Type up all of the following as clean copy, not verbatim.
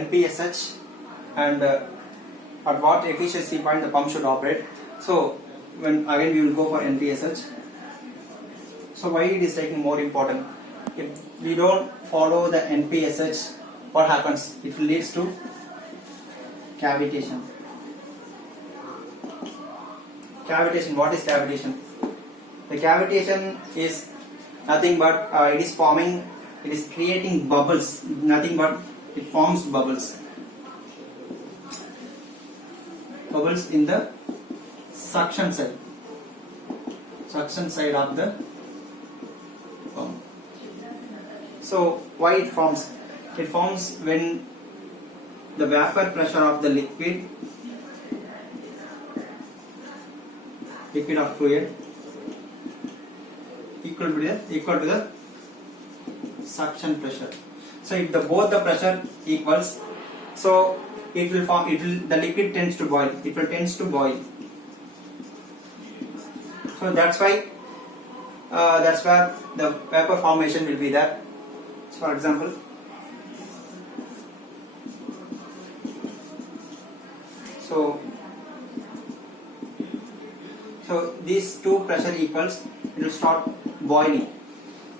NPSH and at what efficiency point the pump should operate. So when again we will go for NPSH. So why it is taking more important? If we don't follow the NPSH, what happens? It leads to cavitation. Cavitation. What is cavitation? The cavitation is nothing but it is forming, it is creating bubbles. Nothing but it forms bubbles. Bubbles in the suction side. Suction side of the pump. So why it forms? It forms when the vapor pressure of the liquid of fluid equal to the suction pressure. So if both the pressure equals, so it will form. The liquid tends to boil. It will tends to boil. So that's why that's where the vapor formation will be there. So for example, so these two pressure equals, it will start boiling.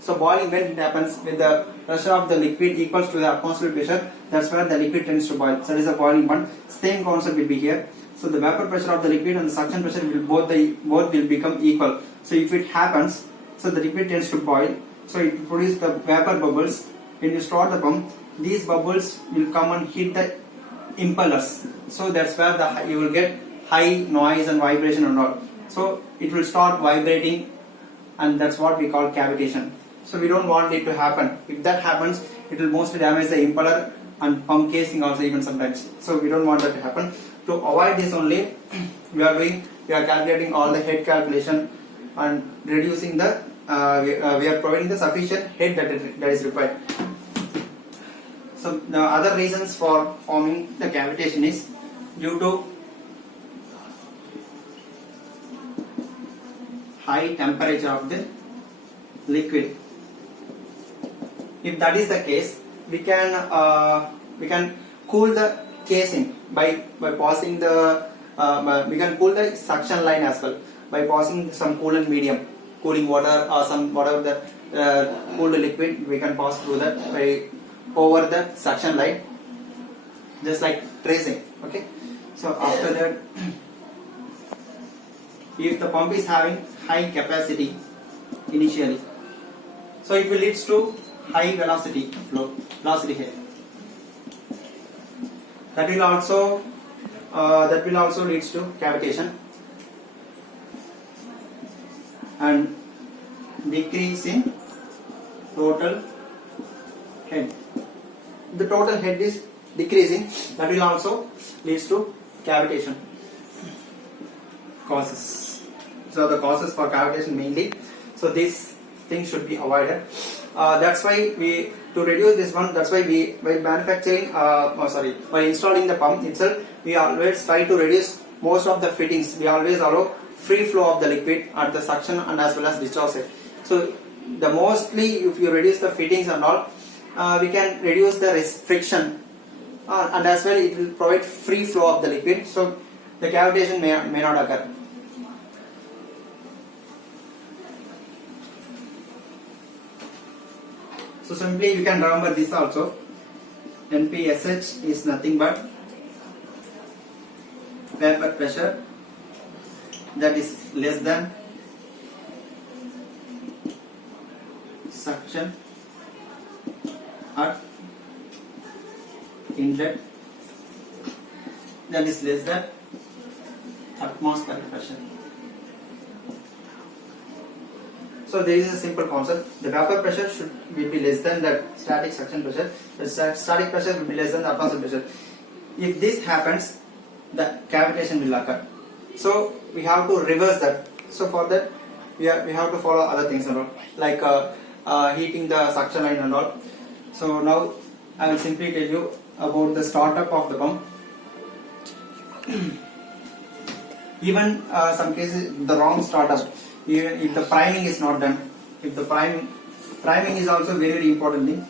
So boiling, when it happens, when the pressure of the liquid equals to the atmospheric pressure, that's where the liquid tends to boil. So that is the boiling point. Same concept will be here. So the vapor pressure of the liquid and the suction pressure will both will become equal. So if it happens, so the liquid tends to boil. So it produces the vapor bubbles. When you start the pump, these bubbles will come and hit the impellers. So that's where you will get high noise and vibration and all. So it will start vibrating, and that's what we call cavitation. So we don't want it to happen. If that happens, it will mostly damage the impeller and pump casing also even sometimes. So we don't want that to happen. To avoid this only, we are calculating all the head calculation and reducing the we are providing the sufficient head that is required. So the other reasons for forming the cavitation is due to high temperature of the liquid. If that is the case, we can cool the casing by passing the we can cool the suction line as well by passing some coolant medium, cooling water or some whatever the cooled liquid, we can pass through that by over the suction line, just like tracing. Okay. So after that, if the pump is having high capacity initially, so it will leads to high velocity flow, velocity head. That will also leads to cavitation and decrease in total head. The total head is decreasing. That will also leads to cavitation causes. So the causes for cavitation mainly. So these things should be avoided. That's why to reduce this one, that's why by manufacturing by installing the pump itself, we always try to reduce most of the fittings. We always allow free flow of the liquid at the suction and as well as discharge side. So the mostly if you reduce the fittings and all, we can reduce the friction and as well it will provide free flow of the liquid. So the cavitation may not occur. So simply you can remember this also. NPSH is nothing but vapor pressure that is less than suction at inlet that is less than atmospheric pressure. So there is a simple concept. The vapor pressure will be less than the static suction pressure. The static pressure will be less than the atmospheric pressure. If this happens, the cavitation will occur. So we have to reverse that. So for that, we have to follow other things and all, like heating the suction line and all. So now I will simply tell you about the startup of the pump. Even some cases the wrong startup. Even if the priming is not done, if the priming is also very important thing.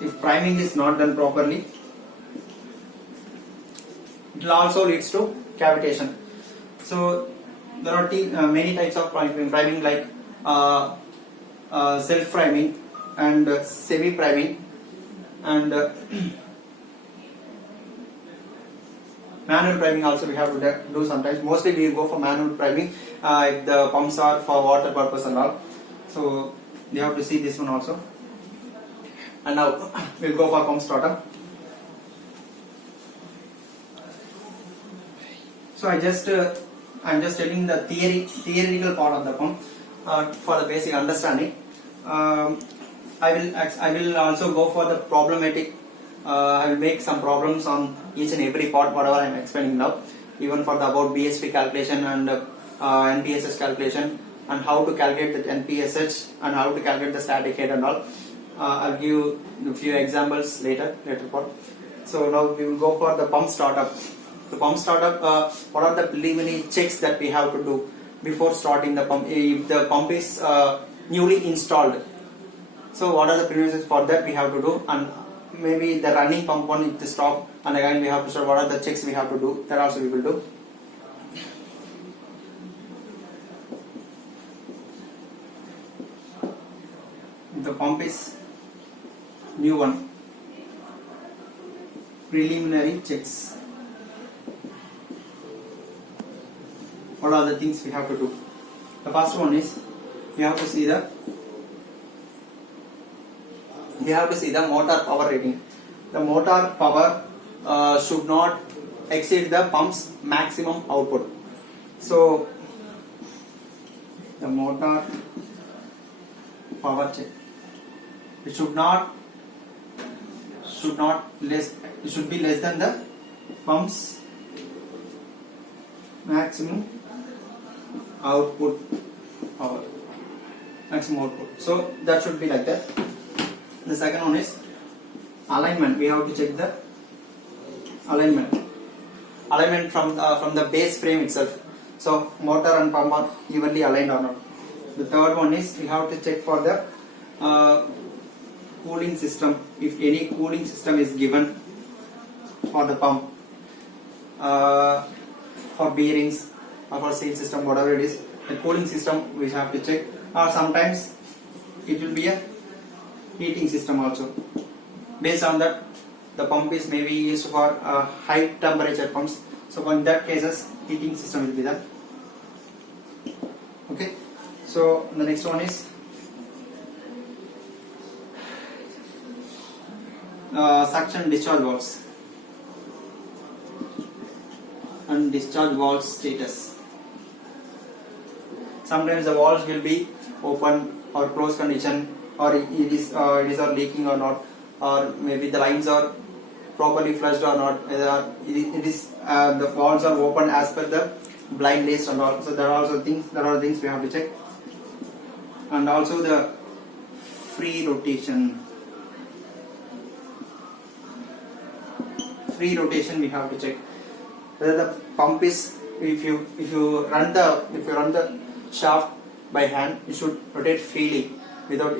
if priming is not done properly, it will also leads to cavitation. So there are many types of priming like self priming and semi priming and manual priming also we have to do sometimes. Mostly we go for manual priming if the pumps are for water purpose and all. So you have to see this one also. And now we'll go for pump startup. So I'm just telling the theoretical part of the pump for the basic understanding. I will also go for the problematic. I will make some problems on each and every part whatever I am explaining now, even for the about BHP calculation and NPSH calculation and how to calculate the NPSH and how to calculate the static head and all. I'll give a few examples later part. So now we will go for the pump startup. The pump startup, what are the preliminary checks that we have to do before starting the pump? If the pump is newly installed, so what are the preliminaries for that we have to do, and maybe the running pump one is to stop, and again we have to start. What are the checks we have to do? That also we will do. The pump is new one. Preliminary checks. What are the things we have to do? The first one is we have to see the motor power rating. The motor power should not exceed the pump's maximum output. So the motor power check. It should be less than the pump's maximum output power. So that should be like that. The second one is alignment. We have to check the alignment from the base frame itself. So motor and pump are evenly aligned or not. The third one is we have to check for the cooling system. If any cooling system is given for the pump, for bearings or for seal system, whatever it is, the cooling system we have to check. Or sometimes it will be a heating system also. Based on that, the pump is maybe used for high temperature pumps. So in that cases, heating system will be there. Okay. So the next one is suction discharge valves and discharge valve status. Sometimes the valves will be open or closed condition, or it is leaking or not, or maybe the lines are properly flushed or not. The valves are open as per the blind list and all. So there are things we have to check, and also the free rotation. Free rotation we have to check whether the pump is, if you run the shaft by hand, it should rotate freely without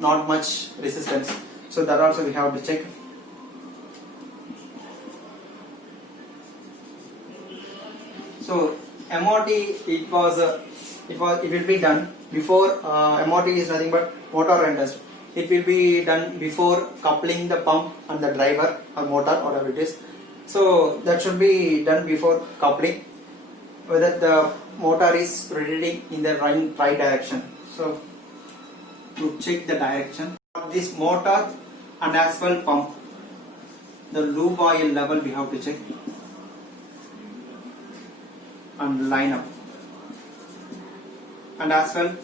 not much resistance. So that also we have to check. So MOT it will be done before. MOT is nothing but motor run test. It will be done before coupling the pump and the driver or motor, whatever it is. So that should be done before coupling, whether the motor is rotating in the right direction. So to check the direction of this motor and as well pump, the lube oil level we have to check and line up, and as well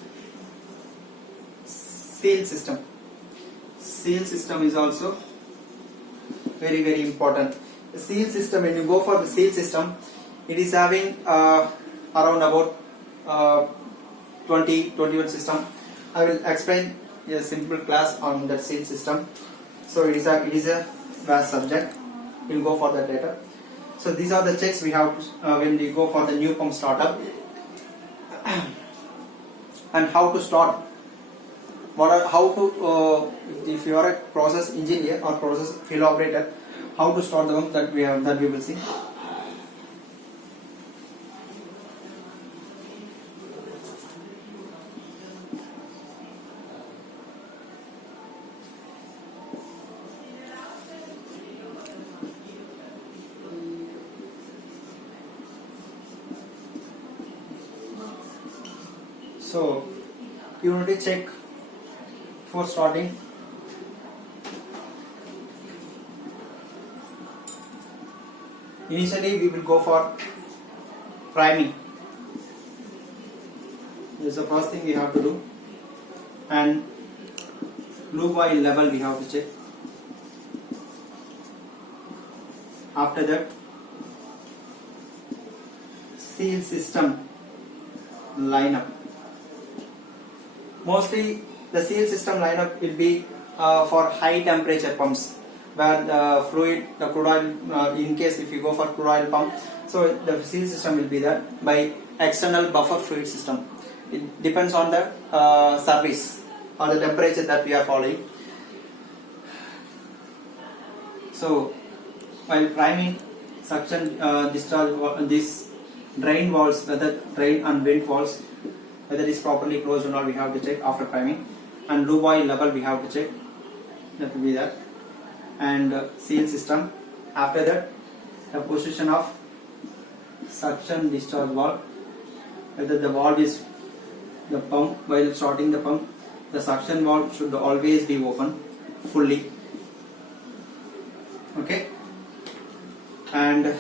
seal system. Seal system is also very, very important. The seal system, when you go for the seal system, it is having around about 21 system. I will explain a simple class on that seal system. So it is a vast subject. We'll go for that later. So these are the checks we have when we go for the new pump startup. And how to start how to if you are a process engineer or process field operator, how to start the pump, that we will see. So you need to check for starting. Initially we will go for priming. This is the first thing we have to do, and lube oil level we have to check. After that, seal system lineup. Mostly the seal system lineup will be for high temperature pumps, where the fluid, the crude oil, in case if you go for crude oil pump, so the seal system will be there by external buffer fluid system. It depends on the service or the temperature that we are following. So while priming, suction discharge, this drain valves, whether drain and vent valves, whether it is properly closed or not, we have to check after priming. And lube oil level we have to check, that will be that. And seal system. After that, the position of suction discharge valve, whether the valve is the pump, while starting the pump, the suction valve should always be open fully. Okay. And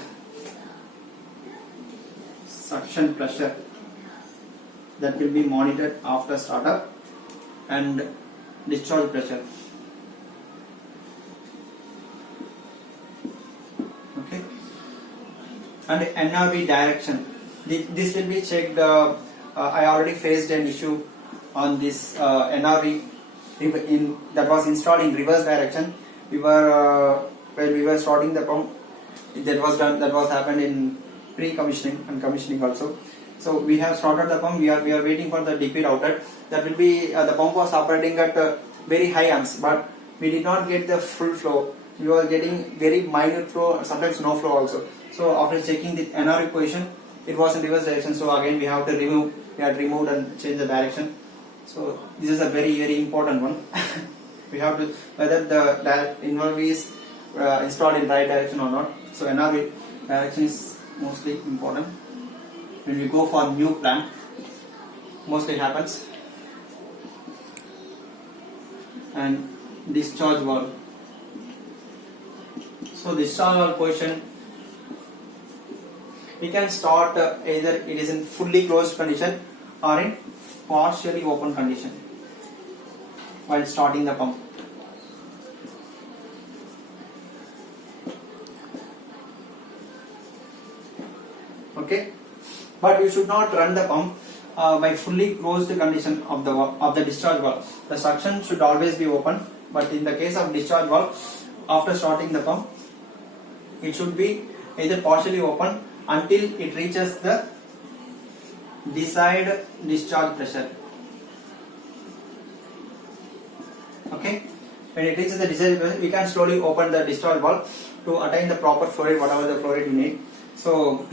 suction pressure, that will be monitored after startup. And discharge pressure. Okay. And NRV direction, this will be checked. I already faced an issue on this NRV that was installed in reverse direction. We were while we were starting the pump, that was happened in pre-commissioning and commissioning also. So we have started the pump. We are waiting for the DP router. That will be the pump was operating at very high amps, but we did not get the full flow. We were getting very minor flow, sometimes no flow also. So after checking the NRV position, it was in reverse direction. So again we have to remove. We had removed and changed the direction. So this is a very important one. We have to whether the involve is installed in right direction or not. So NRV direction is mostly important. When we go for new plant, mostly happens. And discharge valve. So discharge valve position, we can start either it is in fully closed condition or in partially open condition while starting the pump. Okay, but you should not run the pump by fully closed condition of the discharge valve. The suction should always be open, but in the case of discharge valve, after starting the pump, it should be either partially open until it reaches the desired discharge pressure. Okay, when it reaches the desired pressure, we can slowly open the discharge valve to attain the proper flow rate, whatever the flow rate you need. So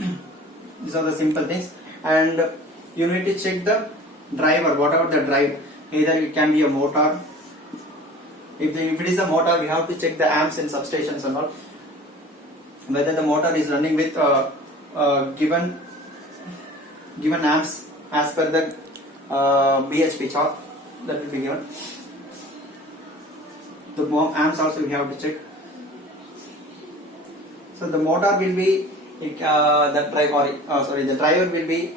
these are the simple things. And you need to check the driver, whatever the drive, either it can be a motor. If it is a motor, we have to check the amps and substations and all, whether the motor is running with given amps as per the BHP chart that will be given. The amps also we have to check. So the motor will be the driver will be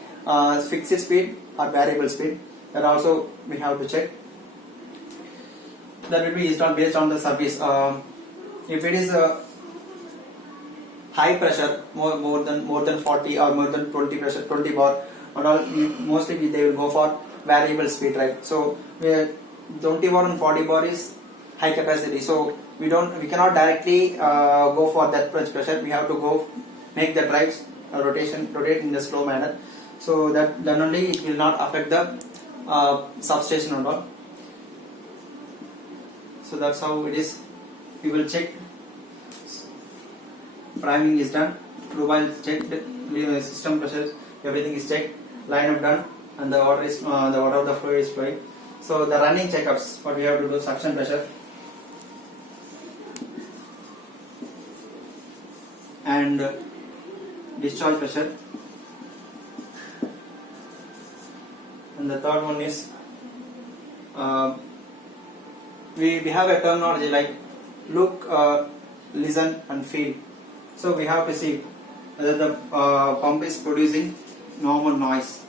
fixed speed or variable speed. That also we have to check. That will be installed based on the service. If it is high pressure, more than 40 or more than 20 pressure, 20 bar, and all, mostly they will go for variable speed, right? So 20 bar and 40 bar is high capacity. So we cannot directly go for that much pressure. We have to go make the drives rotate in the slow manner. So that then only it will not affect the substation and all. So that's how it is. We will check. Priming is done, profile checked, system pressure, everything is checked, line up done, and the water of the fluid is flowing. So the running checkups, what we have to do: suction pressure and discharge pressure, and the third one is we have a terminology like look, listen, and feel. So we have to see whether the pump is producing normal noise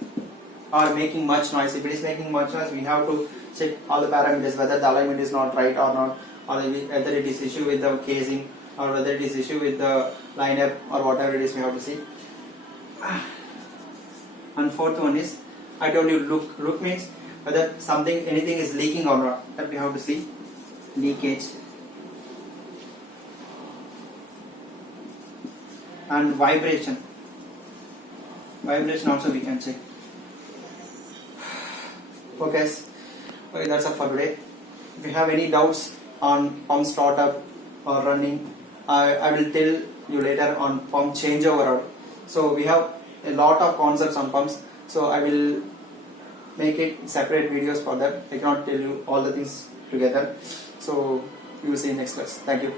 or making much noise. If it is making much noise, we have to check all the parameters, whether the alignment is not right or not, or whether it is issue with the casing, or whether it is issue with the lineup, or whatever it is, we have to see. And fourth one is, I told you, look. Look means whether anything is leaking or not. That we have to see. Leakage. And vibration also we can check. Okay, that's all for today. If you have any doubts on pump startup or running, I will tell you later on pump changeover. So we have a lot of concepts on pumps, so I will make it separate videos for that. I cannot tell you all the things together. So we will see you next class. Thank you.